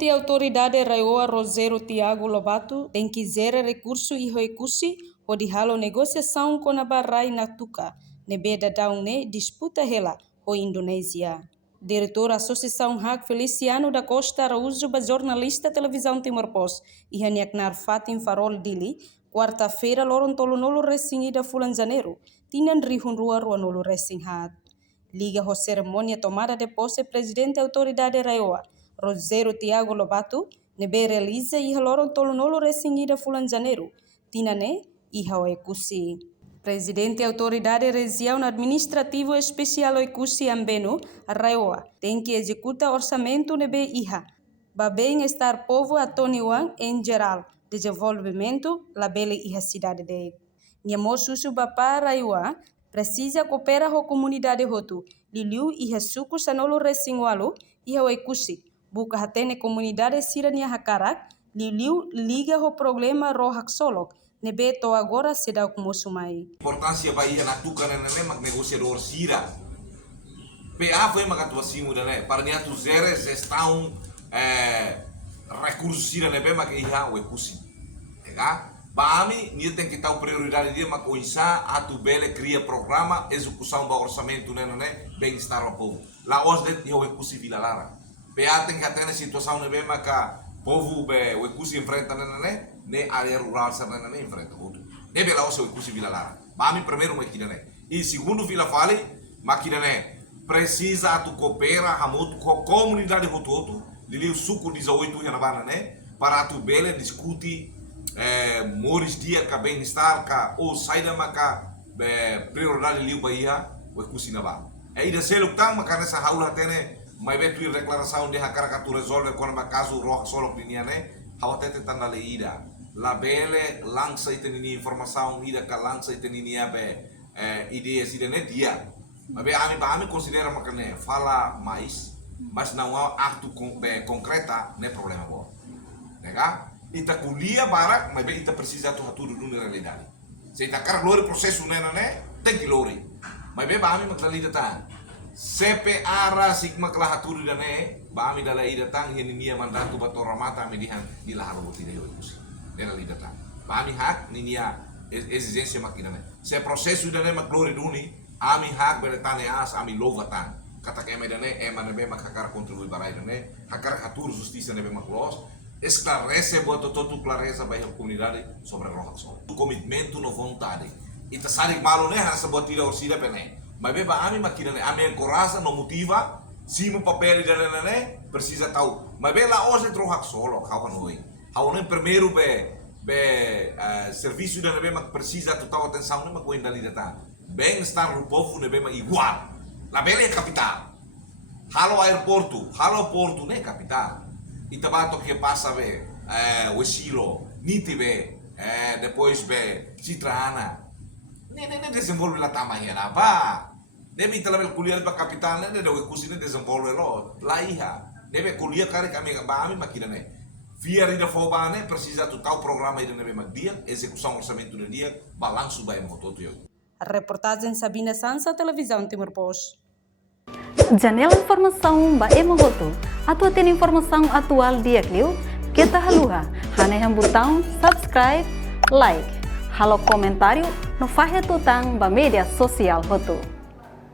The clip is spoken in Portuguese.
Presidente e Autoridade Raioa Rogério Tiago Lobato tem que zero recurso e recurso ou de halo negociação com a Bahrein na Tuca, nebeda daune disputa hela com Indonésia. Diretor Associação Hak Feliciano da Costa Araújo, jornalista televisão Timor-Post, e Haniaknar Fatim Farol Dili, quarta-feira, loron tolonolo racing da Fulan Janeiro, tinan rihun rua ruanolo racing hat. Liga a cerimônia tomada de posse Presidente da Autoridade Raioa, Rogério Tiago Lobato, nebe realiza e loron tolonolo racing da Fulan Janeiro, tinane e haoekusi. Presidente da Autoridade Região Administrativo Especial Oikusi Ambeno, Raioa, tem que executar orçamento nebe iha, ba bem-estar povo a Toniwan em geral, desenvolvimento labele iha cidade de. Niamo susu bapa Raioa, precisa cooperar com a comunidade hotu, liliu iha suku sanolo resingwalo, iha oikusi, buka hatene comunidade sirania hakarak, liliu liga o problema rohak solok, nebe to agora se dá como sumai. Importância Bahia na Tuca né mag negociador sira. PA foi magatuasimu né para nia tu zere gestão recursos sira né mag iha we kusi. Ega, Bami nia tem que estar prioridade dia mag oinsa atu bele cria programa execução do orçamento né bem-estar ao povo. La osdet iha we kusi vilalara. PA tem que atender situação né mag povo be we kusi enfrenta né área rural sana né enfrenta outro. Ne bela osso ikusi vila lara. Bami primeiro makina né. E segundo vila fale, makina né. Precisa atu coopera hamutu com comunidade hototo, lili suco 18 na bana né, para atu bela discute moris dia ka bem-estar ka ou saída maka prioridade liu bahia o ikusi na bana. E da selo tang makana sa haula tene mai betu declaração de hakara ka tu resolve quando caso roh solo linia né. Hawatete tanda leida. La bele lança itenini informação ida ka lança itenini abe ideias ida né dia. Mas ami considera makane fala mais, mas não há acto concreta né problema bom. Nega? Ita kuliah barak, mas ita precisa tu haturu dun realidade. Se ita kar lori processo né tem que lori. Mas ami maklali datang. CPA ra sigma kala haturu dane, ami dala ida tang hininia mandatu batora mata medihan di lahar boti de hoje. Nela lida tá. Ami hak ninia exigência makina. Se processo dane maklori duni, ami hak beretane as ami lova tan. Kata keme dane nebe makakar kontribui barai dane, hakar atur justiça nebe maklos, esclarece boa totu clareza para a comunidade sobre a roha sol. O comitimento no vontade. Ita sarik malo ne hasa buat tira orsida pene. Mas beba ami makina ne ami encoraja no motiva, simu papel dane ne precisa tahu. Mas bela ose trohak solo kawan noi. Haonen primeiro serviço da nebema precisa total atenção nema com indalidade. Bem-estar do povo nebema igual. La bela é capital. Halo aeroporto, halo porto né capital. Itabato que passa o Silo, Nitibe, depois Citrana. Nem desenvolve lá tamanho na ba. Deve trabalhar kuliah ba capital né deve cozinha desenvolve lá iha. Deve kuliah kare kami ba makina né. Via rida fobane precisa total programa ida nebe magdia, execução orçamento do dia, balanço vai mototo eu. A reportagem Sabina Sansa, televisão Timor-Post. Janela informação ba emogoto. Atua tem informação atual dia kliu, kita haluha. Haneham botão subscribe, like. Halo comentário no fahe tutang ba media sosial hotu.